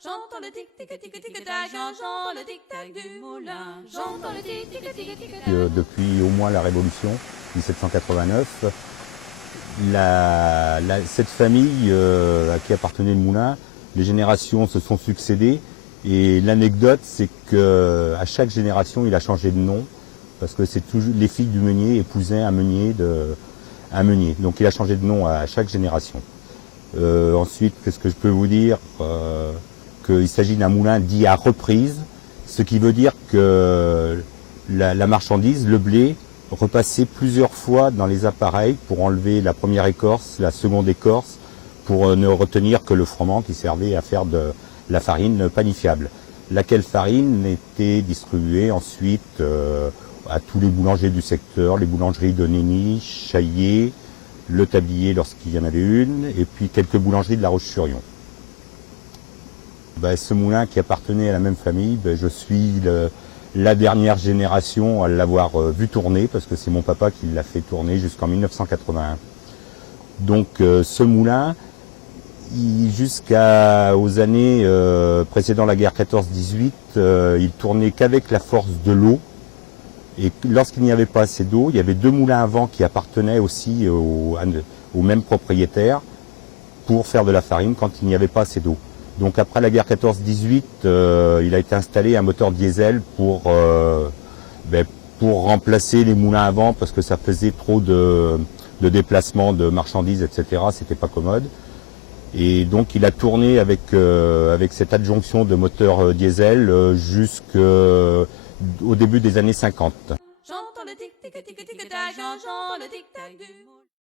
J'entends le tic-tic-tic-tic-tac, j'entends le tic-tac du moulin. J'entends le tic-tic-tic-tic-tac. Depuis au moins la Révolution, 1789, cette famille à qui appartenait le moulin, les générations se sont succédées. Et l'anecdote, c'est qu'à chaque génération, il a changé de nom, parce que c'est toujours les filles du meunier épousaient un meunier. Donc il a changé de nom à chaque génération. Ensuite, qu'est-ce que je peux vous dire qu'il s'agit d'un moulin dit à reprise, ce qui veut dire que la marchandise, le blé, repassait plusieurs fois dans les appareils pour enlever la première écorce, la seconde écorce, pour ne retenir que le froment qui servait à faire de la farine panifiable. Laquelle farine était distribuée ensuite à tous les boulangers du secteur, les boulangeries de Nény, Chaillé, Le Tablier lorsqu'il y en avait une, et puis quelques boulangeries de La Roche-sur-Yon. Ce moulin qui appartenait à la même famille, je suis la dernière génération à l'avoir vu tourner, parce que c'est mon papa qui l'a fait tourner jusqu'en 1981. Donc ce moulin, jusqu'aux années précédant la guerre 14-18, il tournait qu'avec la force de l'eau. Et lorsqu'il n'y avait pas assez d'eau, il y avait deux moulins à vent qui appartenaient aussi au même propriétaire pour faire de la farine quand il n'y avait pas assez d'eau. Donc après la guerre 14-18, il a été installé un moteur diesel pour remplacer les moulins à vent parce que ça faisait trop de déplacements de marchandises, etc. C'était pas commode. Et donc il a tourné avec cette adjonction de moteur diesel jusqu'au début des années 50. J'entends le tic-tic-tic-tic-tac, j'entends le tic-tac du moulin.